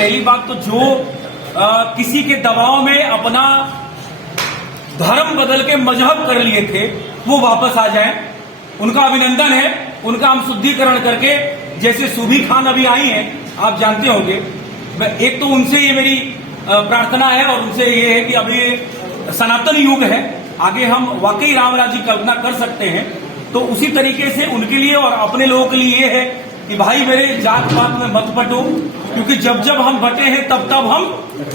पहली बात तो जो किसी के दबाव में अपना धर्म बदल के मजहब कर लिए थे वो वापस आ जाएं, उनका अभिनंदन है। उनका हम शुद्धिकरण करके, जैसे सूबी खान अभी आई हैं, आप जानते होंगे, एक तो उनसे ये मेरी प्रार्थना है और उनसे ये है कि अभी सनातन युग है, आगे हम वाकई रामराज की कल्पना कर सकते हैं। तो उसी तरीके से उनके लिए और अपने लोगों के लिए ये है कि भाई मेरे जात पात में मत बटो, क्योंकि जब जब हम बटे हैं तब तब हम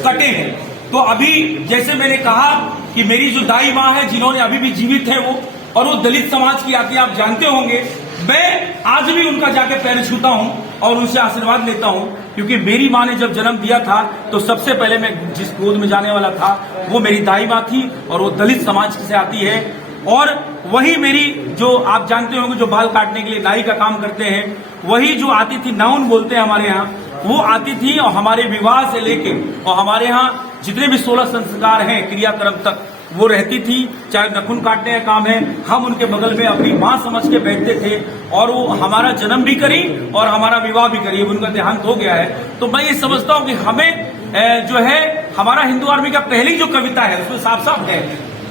कटे हैं। तो अभी जैसे मैंने कहा कि मेरी जो दाई माँ है, जिन्होंने अभी भी जीवित है वो, और वो दलित समाज की आती, आप जानते होंगे, मैं आज भी उनका जाके पैर छूता हूं और उनसे आशीर्वाद लेता हूं, क्योंकि मेरी माँ ने जब जन्म दिया था तो सबसे पहले मैं जिस गोद में जाने वाला था वो मेरी दाई माँ थी और वो दलित समाज से आती है। और वही मेरी, जो आप जानते होंगे, जो बाल काटने के लिए नाई का काम करते हैं, वही जो आती थी, नाउन बोलते हैं हमारे यहाँ, वो आती थी और हमारे विवाह से लेके और हमारे यहाँ जितने भी 16 संस्कार हैं क्रियाक्रम तक वो रहती थी। चाहे नखून काटने का काम है, हम उनके बगल में अपनी माँ समझ के बैठते थे और वो हमारा जन्म भी करी और हमारा विवाह भी करी। उनका देहांत हो गया है। तो मैं ये समझता हूँ कि हमें जो है, हमारा हिंदू आर्मी का पहली जो कविता है उसमें साफ साफ है,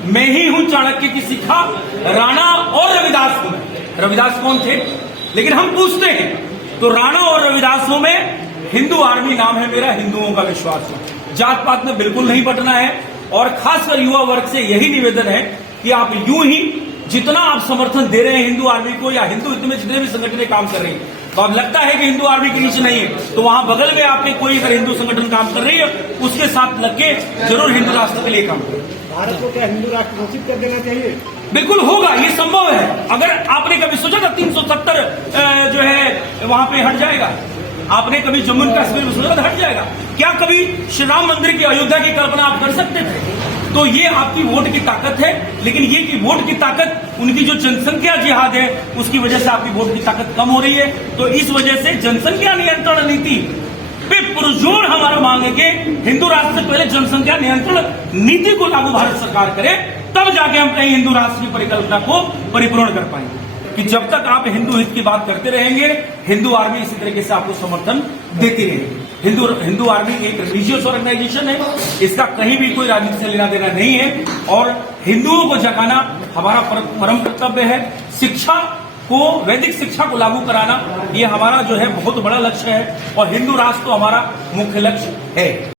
मैं ही हूं चाणक्य की शिखा, राणा और रविदास हूं। रविदास कौन थे? लेकिन हम पूछते हैं तो राणा और रविदासों में हिंदू आर्मी नाम है मेरा, हिंदुओं का विश्वास है। जात पात में बिल्कुल नहीं बटना है और खासकर युवा वर्ग से यही निवेदन है कि आप यूं ही जितना आप समर्थन दे रहे हैं हिंदू आर्मी को या हिंदू हित में जितने भी संगठनें काम कर रही हैं, तो अब लगता है कि हिंदू आर्मी के नीचे नहीं है तो वहां बगल में आपके कोई अगर हिंदू संगठन काम कर रही है उसके साथ लग के जरूर हिंदू राष्ट्र के लिए काम करें। भारत को क्या हिंदू राष्ट्र घोषित कर देना चाहिए? बिल्कुल होगा, ये संभव है। अगर आपने कभी सोचा था 370 जो है वहां पे हट जाएगा? आपने कभी जम्मू कश्मीर में सोचा था हट जाएगा? क्या कभी श्री राम मंदिर की अयोध्या की कल्पना आप कर सकते थे? तो ये आपकी वोट की ताकत है, लेकिन ये कि वोट की ताकत, उनकी जो जनसंख्या जिहाद है उसकी वजह से आपकी वोट की ताकत कम हो रही है। तो इस वजह से जनसंख्या नियंत्रण नीति पे पुरजोर हमारा मांग है कि हिंदू राष्ट्र से पहले जनसंख्या नियंत्रण नीति को लागू भारत सरकार करे, तब जाके हम कहीं हिंदू राष्ट्र की परिकल्पना को परिपूर्ण कर पाएंगे। कि जब तक आप हिंदू हित की बात करते रहेंगे, हिंदू आर्मी इसी तरीके से आपको समर्थन देती रहेगी। हिंदू आर्मी एक रिलीजियस ऑर्गेनाइजेशन है, इसका कहीं भी कोई राजनीति से लेना देना नहीं है और हिंदुओं को जगाना हमारा परम कर्तव्य है। शिक्षा को, वैदिक शिक्षा को लागू कराना, ये हमारा जो है बहुत बड़ा लक्ष्य है और हिंदू राष्ट्र तो हमारा मुख्य लक्ष्य है।